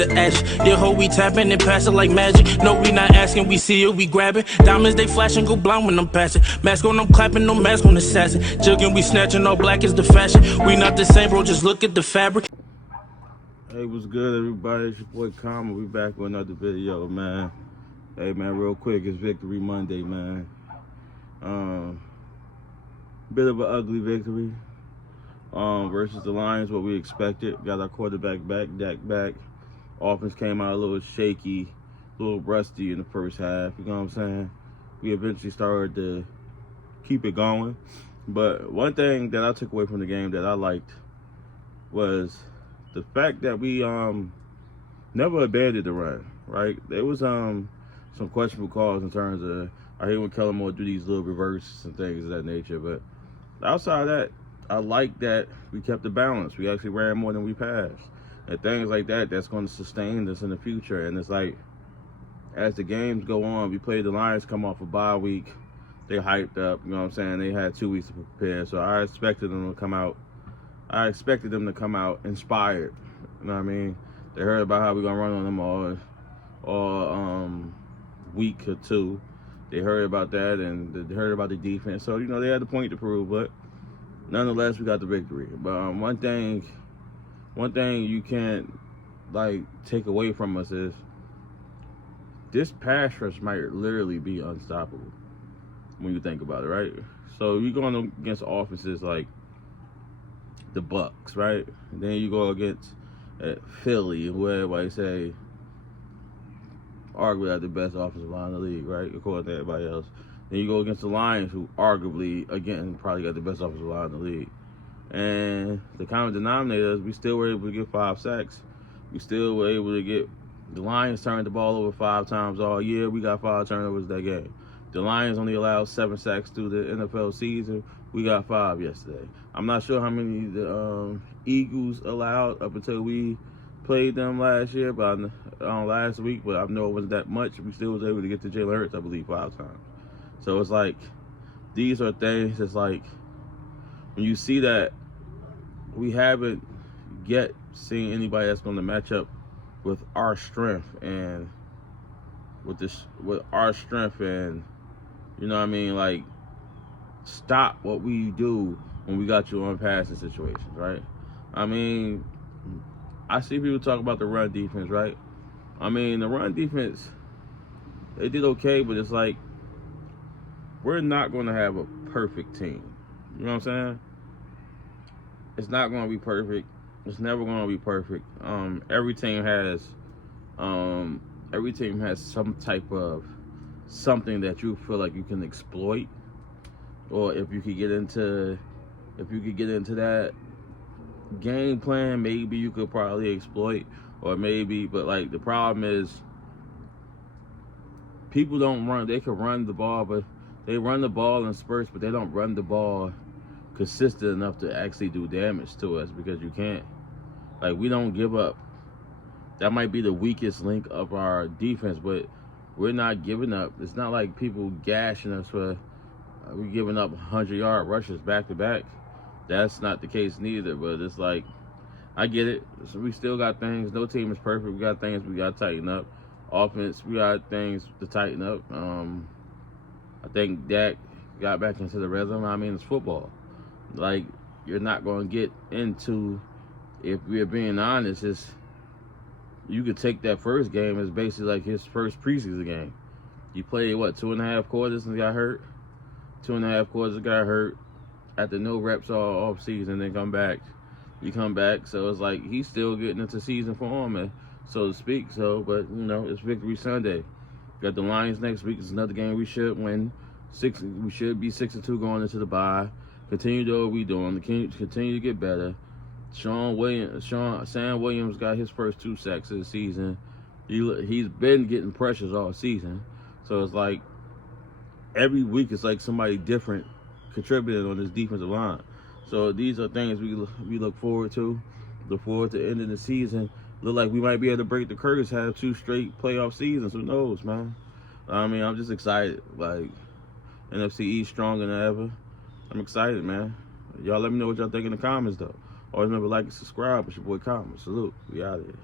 the action. Yeah, ho, we tapping and passing like magic. No, we not asking, we see it, we grabbing. Diamonds, they flashing, go blind when I'm passing. Mask on, I'm clapping, no mask on assassin. Jugging, we snatching, all black is the fashion. We not the same, bro, just look at the fabric. Hey, what's good, everybody? It's your boy Karma. We back with another video, man. Hey, man, real quick, it's Victory Monday, man. Bit of an ugly victory versus the Lions, what we expected. Got our quarterback back, Dak back. Offense came out a little shaky, a little rusty in the first half, you know what I'm saying? We eventually started to keep it going. But one thing that I took away from the game that I liked was the fact that we never abandoned the run, right? There was some questionable calls in terms of, I hate when Kellen Moore do these little reverses and things of that nature, but outside of that, I like that we kept the balance. We actually ran more than we passed. And things like that, that's going to sustain us in the future. And it's like, as the games go on, we played the Lions come off a bye week. They hyped up, you know what I'm saying? They had 2 weeks to prepare. So I expected them to come out inspired. You know what I mean? They heard about how we're going to run on them all week or two. They heard about that, and they heard about the defense. So, you know, they had the point to prove, but nonetheless, we got the victory. But one thing you can't, like, take away from us is this pass rush might literally be unstoppable when you think about it, right? So you're going against offenses like the Bucks, right? And then you go against Philly, who everybody say arguably have the best offensive line in the league, right? According to everybody else. Then you go against the Lions, who arguably, again, probably got the best offensive line in the league. And the common denominator is we still were able to get 5 sacks. We still were able to get, the Lions turned the ball over 5 times all year. We got 5 turnovers that game. The Lions only allowed 7 sacks through the NFL season. We got 5 yesterday. I'm not sure how many the Eagles allowed up until we played them last year, but last week, but I know it wasn't that much. We still was able to get to Jalen Hurts, I believe, 5 times. So it's like, these are things, it's like, when you see that we haven't yet seen anybody that's going to match up with our strength and with our strength and, you know what I mean, like, stop what we do when we got you on passing situations, right? I mean, I see people talk about the run defense, right? I mean, the run defense, they did okay, but it's like, we're not going to have a perfect team. You know what I'm saying? It's not going to be perfect. It's never going to be perfect. Every team has some type of something that you feel like you can exploit, or if you could get into that game plan, maybe you could probably exploit, or maybe, but like the problem is people don't run. They can run the ball, but they run the ball in spurts, but they don't run the ball consistent enough to actually do damage to us, because you can't. Like, we don't give up. That might be the weakest link of our defense, but we're not giving up. It's not like people gashing us for we're giving up 100-yard rushes back to back. That's not the case neither, but it's like, I get it. So we still got things. No team is perfect. We got things we got to tighten up. Offense, we got things to tighten up. I think Dak got back into the rhythm. I mean, it's football. Like, you're not going to get into, if we're being honest, you could take that first game as basically like his first preseason game. You played, 2.5 quarters and got hurt? 2.5 quarters got hurt after no reps all off season, then come back. You come back, so it's like he's still getting into season form, so to speak. So, but you know, it's Victory Sunday. Got the Lions next week. It's another game we should win. We should be 6-2 going into the bye. Continue to do what we doing. Continue to get better. Sam Williams got his first 2 sacks of the season. He's been getting pressures all season. So it's like every week it's like somebody different contributing on this defensive line. So these are things we look forward to. Look forward to ending the season. Look like we might be able to break the curse, have 2 straight playoff seasons. Who knows, man? I mean, I'm just excited. Like, NFC East stronger than ever. I'm excited, man. Y'all let me know what y'all think in the comments, though. Always remember, like and subscribe. It's your boy Karma. Salute. We out of here.